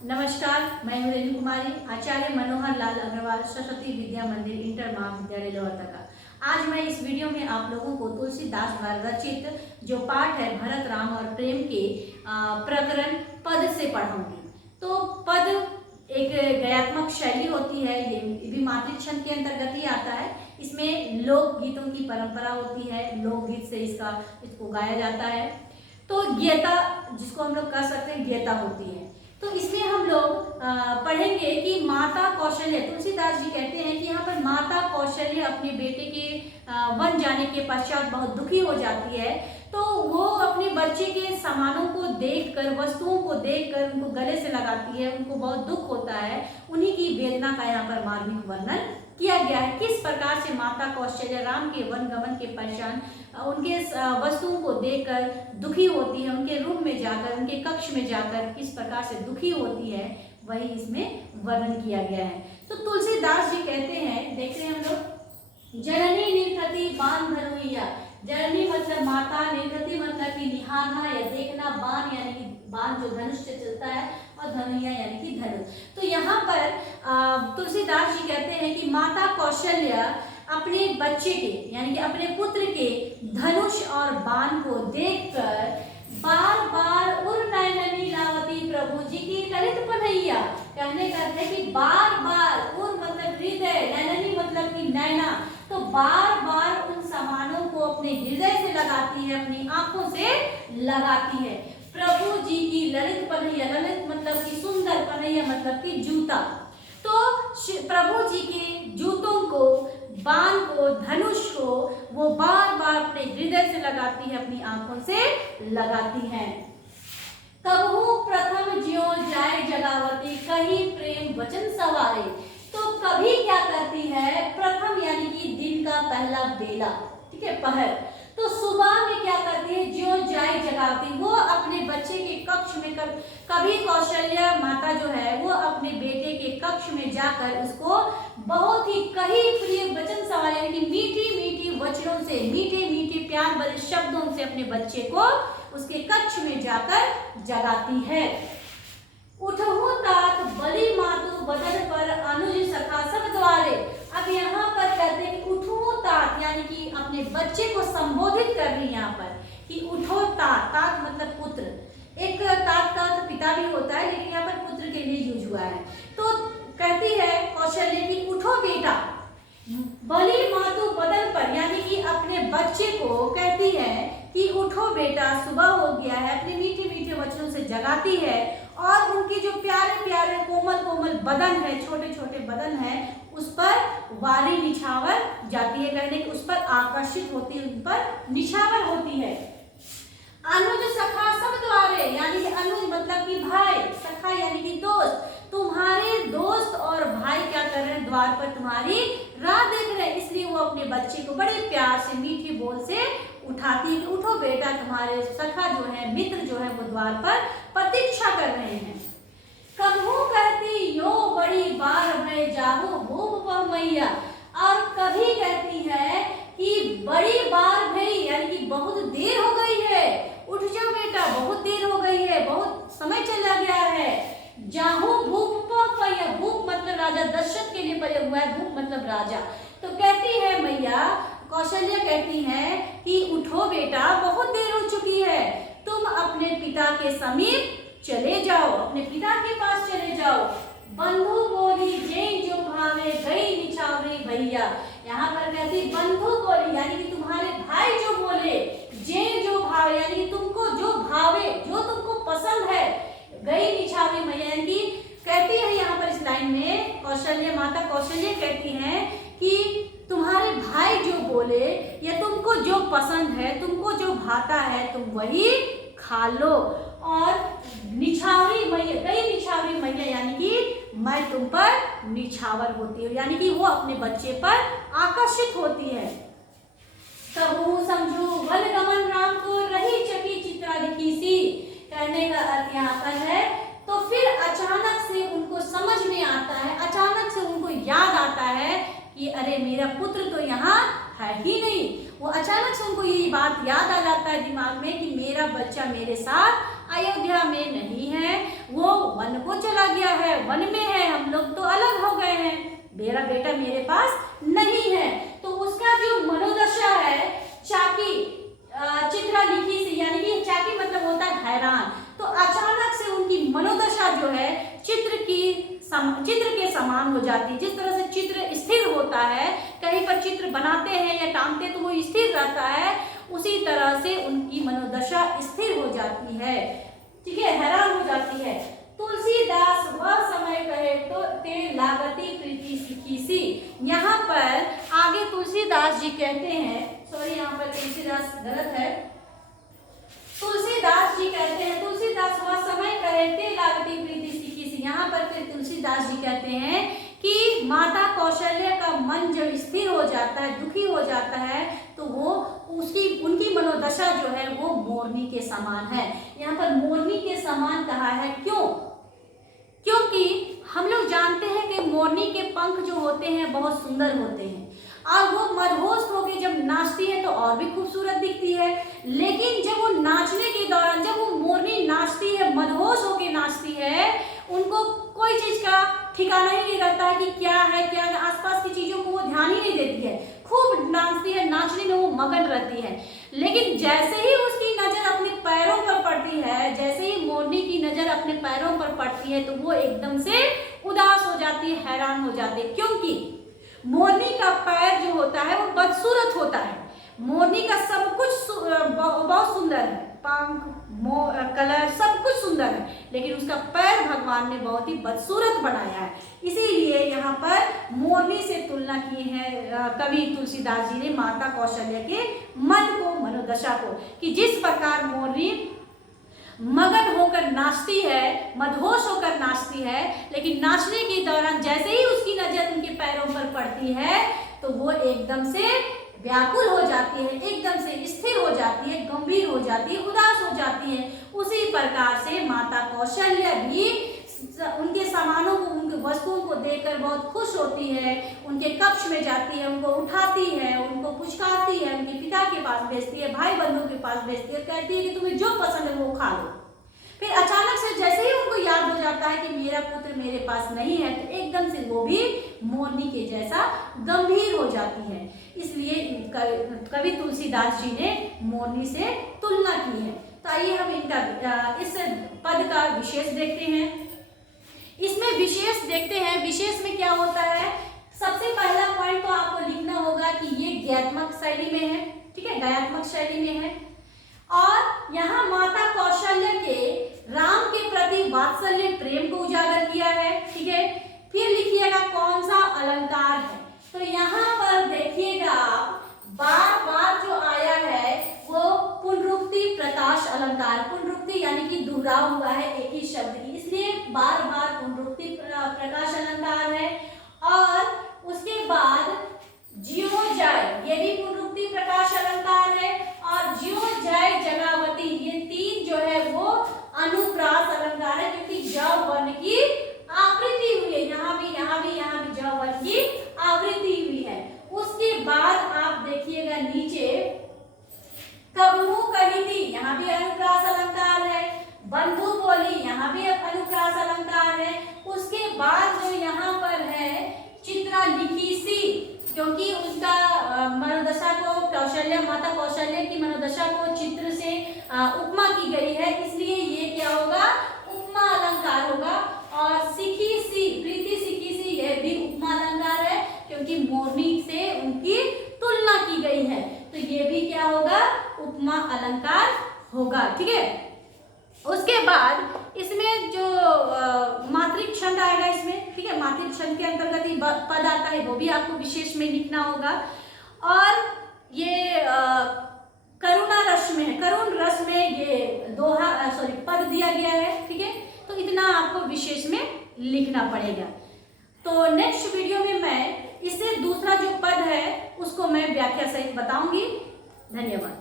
नमस्कार, मैं हूँ रेणु कुमारी, आचार्य मनोहर लाल अग्रवाल सरस्वती विद्या मंदिर इंटर महाविद्यालय लोहरदगा। आज मैं इस वीडियो में आप लोगों को तुलसीदास द्वारा रचित जो पाठ है भरत राम और प्रेम के प्रकरण पद से पढ़ाऊंगी। तो पद एक गयात्मक शैली होती है, ये भी मातृ छंद के अंतर्गत ही आता है। इसमें लोक गीतों की परंपरा होती है, लोकगीत से इसको गाया जाता है। तो गीता जिसको हम लोग कह सकते हैं गीता होती है। तो इसमें हम लोग पढ़ेंगे कि माता कौशल्य, तुलसीदास जी कहते हैं कि यहाँ पर माता कौशल्य अपने बेटे के वन जाने के पश्चात बहुत दुखी हो जाती है। तो वो अपने बच्चे के सामानों को देखकर, वस्तुओं को देखकर उनको गले से लगाती है, उनको बहुत दुख होता है। उन्हीं की वेदना का यहाँ पर मार्मिक वर्णन किया गया है। किस प्रकार से माता कौशल्य राम के वन गमन के पश्चात उनके वस्तुओं को देखकर दुखी होती है, उनके रूम में जाकर, उनके कक्ष में जाकर किस प्रकार से दुखी होती है, वही इसमें वर्णन किया गया है। तो तुलसीदास जी कहते हैं, देख रहे हैं हम लोग, जननी निर्गति बाण धनुइया। जननी मतलब माता, निर्गति मतलब कि निहारना या देखना, बाण यानी कि बाण जो धनुष से चलता है, और धनुइया यानी कि धनुष। तो यहाँ पर तुलसीदास जी कहते हैं कि माता कौशल्य अपने बच्चे के यानी कि अपने पुत्र के धनुष और बाण को देखकर बार बार उर नयननी लावती प्रभु जी की ललित पनैया। कहने का है कि बार बार, उर मतलब हृदय, नयननी मतलब कि नैना, तो बार बार उन सामानों को अपने हृदय से लगाती है, अपनी आंखों से लगाती है। प्रभु जी की ललित पनैया, ललित मतलब कि सुंदर, पनैया मतलब कि जूता। तो प्रभु जी के जूतों को, बाण को, धनुष को वो बार बार अपने हृदय से लगाती है, अपनी आंखों से लगाती है। कबहू प्रथम ज्यों जाए जगावती, कहीं प्रेम वचन सवारे। तो कभी क्या करती है, प्रथम यानी कि दिन का पहला बेला, ठीक है, पहर। तो सुबह में क्या करती है, ज्यों जाए जगावती, वो अपने बच्चे के कक्ष में कभी कौशल्य माता जो है वो अपने बेटे के कक्ष में जाकर उसको बहुत ही कही प्रिय वचन सवार यानी कि मीठी मीठी वचनों से, मीठे मीठे प्यार भरे शब्दों से अपने बच्चे को उसके कक्ष में जाकर जगाती है। उठहु तात बलि मातु बदन पर अनुज सखा सब द्वारे। अब यहाँ पर कहते हैं कि उठो तात यानी कि अपने बच्चे को संबोधित कर रही है यहाँ पर कि उठो तात। तात मतलब पुत्र, एक तात का तो पिता भी होता है, लेकिन यहाँ पर पुत्र के लिए यूज हुआ है। तो कहती है कौशल्य की उठो बेटा, बलि मातु बदन पर यानी कि अपने बच्चे को कहती है कि उठो बेटा, सुबह हो गया है, अपने मीठे मीठे वचनों से जगाती है। और उनके जो प्यारे प्यारे कोमल कोमल बदन है, छोटे छोटे बदन है, उस पर वारी निछावर जाती है, कहने कि उस पर आकर्षित होती है, उन पर निछावर होती है। अनुज सखा सब द्वारे यानी कि अनुज मतलब कि भाई, सखा यानी कि दोस्त, तुम्हारे दोस्त और भाई क्या कर रहे हैं, द्वार पर तुम्हारी राह देख रहे हैं। इसलिए वो अपने बच्चे को बड़े प्यार से, मीठे बोल से उठाती है, उठो बेटा, तुम्हारे सखा जो है, मित्र जो है, वो द्वार पर प्रतीक्षा कर रहे हैं। कबहू कहती यो बड़ी बार मैं जाहू भूप मैया। और कभी कहती है कि बड़ी बार भई यानी कि बहुत देर हो गई है, उठ जाओ बेटा, बहुत देर हो गई है, बहुत समय चला गया है। जाहू भूप मैया, भूप मतलब राजा दशरथ के लिए प्रयोग हुआ है, भूप मतलब राजा। तो कहती है मैया कौशल्य कहती है कि उठो बेटा, बहुत देर हो चुकी है, तुम अपने पिता के समीप चले जाओ, अपने पिता के पास चले जाओ। बंधु बोली जय जो भावे गई निछावरी भैया। यहाँ पर कहती बंधु बोली यानी कि तुम्हारे भाई जो बोले, जय जो भावे यानी कि तुमको जो भावे, जो तुमको पसंद है, गई निछावरी भैया यानी कि कहती है यहाँ पर इस लाइन में कौशल्य, माता कौशल्य कहती है कि तुम्हारे भाई जो बोले या तुमको जो पसंद है, तुमको जो भाता है, तुम वही खा लो। और निछावरी मैया, गई निछावरी मैया यानी कि मैं तुम पर निछावर होती हूँ, यानी कि वो अपने बच्चे पर आकर्षित होती है। कबहू समझू वन गमन राम को रही चकी चित्रा दिखी सी। कहने का अर्थ यहाँ पर है, तो फिर अचानक से उनको समझ में आता है, अचानक से उनको याद आता है कि अरे मेरा पुत्र तो यहाँ है ही नहीं। वो अचानक से उनको ये बात याद आ जाता है दिमाग में कि मेरा बच्चा मेरे साथ अयोध्या में नहीं है, वो वन को चला गया। मेरा बेटा मेरे पास नहीं है। तो उसका जो मनोदशा है चाकी चित्रा लिखी से, यानी कि चाकी मतलब होता है हैरान, तो अचानक से उनकी मनोदशा जो है चित्र के समान हो जाती है। जिस तरह से चित्र स्थिर होता है, कहीं पर चित्र बनाते हैं या टांगते हैं तो वो स्थिर रहता है, उसी तरह से उनकी मनोदशा स्थिर हो जाती है, ठीक है, हैरान हो जाती है। तुलसीदास वह समय कहे तो ते लागती प्रीति सीखी सी। यहाँ पर आगे तुलसीदास जी कहते हैं, सॉरी यहाँ पर तुलसीदास गलत है, तुलसीदास जी कहते हैं, तुलसीदास वह समय कहे ते लागती प्रीति सीखी सी। यहाँ पर फिर तुलसीदास जी कहते हैं कि माता कौशल्या का मन जब स्थिर हो जाता है, दुखी हो जाता है, तो वो उनकी मनोदशा जो है वो मोरनी के समान है। यहाँ पर मोरनी के समान कहा है, क्यों? क्योंकि हम लोग जानते हैं कि मोरनी के पंख जो होते हैं बहुत सुंदर होते हैं और वो मदहोश होकर जब नाचती है तो और भी खूबसूरत दिखती है। लेकिन जब वो नाचने के दौरान, जब वो मोरनी नाचती है, मदहोश होकर नाचती है, उनको कोई चीज का ठिकाना ही नहीं रहता है कि क्या है क्या है, आसपास की चीजों को वो ध्यान ही नहीं देती है, खूब नाचती है, नाचने में वो मगन रहती है। लेकिन जैसे ही उसकी नजर अपने पैरों पर पड़ती है, जैसे ही मोरनी की नजर अपने पैरों पर पड़ती है, तो वो एकदम से उदास हो जाती है, हैरान हो जाती है, क्योंकि मोरनी का पैर जो होता है वो बदसूरत होता है। मोरनी का सब कुछ बहुत सुंदर है, पंख, कलर सब कुछ सुंदर है, लेकिन उसका पैर भगवान ने बहुत ही बदसूरत बनाया है। इसीलिए यहाँ पर मोरनी से तुलना की है कवि तुलसीदास जी ने माता कौशल्या के मन को, मनोदशा को, कि जिस प्रकार मोरनी मगन होकर नाचती है, मदहोश होकर नाचती है, लेकिन नाचने के दौरान जैसे ही उसकी नजर उनके पैरों पर पड़ती है तो वो एकदम से व्याकुल हो जाती है, एकदम से स्थिर हो जाती है, गंभीर हो जाती है, उदास हो जाती है। उसी प्रकार से माता कौशल्या भी उनके सामानों को, उनके वस्तुओं को देखकर बहुत खुश होती है, उनके कक्ष में जाती है, उनको उठाती है, उनको पुचकारती है, उनके पिता के पास भेजती है, भाई बंधुओं के पास भेजती है, कहती है कि तुम्हें जो पसंद है वो खा लो। फिर अचानक से जैसे ही उनको याद हो जाता है कि मेरा पुत्र मेरे पास नहीं है, तो एकदम से वो भी मोरनी के जैसा गंभीर हो जाती है। इसलिए कवि तुलसीदास जी ने मोरनी से तुलना की है। तो आइए हम इनका इस पद का विशेष देखते हैं। इसमें विशेष देखते हैं, विशेष में क्या होता है। सबसे पहला पॉइंट तो आपको लिखना होगा कि ये गद्यात्मक शैली में है, ठीक है, गद्यात्मक शैली में है, और यहाँ माता कौशल्या के राम के प्रति वात्सल्य प्रेम को उजागर किया है, ठीक है। फिर लिखिएगा कौन सा अलंकार है, तो यहाँ पर देखिएगा बार बार जो आया है वो पुनरुक्ति प्रकाश अलंकार, पुनरुक्ति यानी कि दोहरा हुआ है एक ही शब्द की, इसलिए बार बार पुनरुक्ति प्रकाश अलंकार है। और उसके बाद ज्यो जय, ये भी पुनरुक्ति प्रकाश अलंकार है, और ज्यो जय जगावती, ये तीन जो है वो अनुप्रास अलंकार है, क्योंकि ज वर्ण की आवृत्ति हुई है, यहाँ भी ज वर्ण की आवृत्ति हुई है। उसके बाद आप देखिएगा नीचे कबहू कही थी, यहाँ भी अनुप्रास अलंकार है, बंधु बोली, यहाँ भी अनुप्रास अलंकार है। उसके बाद जो यहाँ पर है चित्रा लिखी सी, क्योंकि उसका मनोदशा को माता कौशल्या की मनोदशा को चित्र से उपमा की गई है, इसलिए ये क्या होगा, उपमा अलंकार होगा। और सीखी सी, प्रीति सीखी सी, यह भी उपमा अलंकार है, क्योंकि मोरनी से उनकी तुलना की गई है, तो ये भी क्या होगा, उपमा अलंकार होगा, ठीक है। उसके बाद इसमें जो मातृक छंद आएगा इसमें, ठीक है, मातृक छंद के अंतर्गत ही पद आता है, वो भी आपको विशेष में लिखना होगा। और ये करुणा रस में है, करुण रस में ये पद दिया गया है, ठीक है, तो इतना आपको विशेष में लिखना पड़ेगा। तो नेक्स्ट वीडियो में मैं इससे दूसरा जो पद है उसको मैं व्याख्या सहित बताऊंगी। धन्यवाद।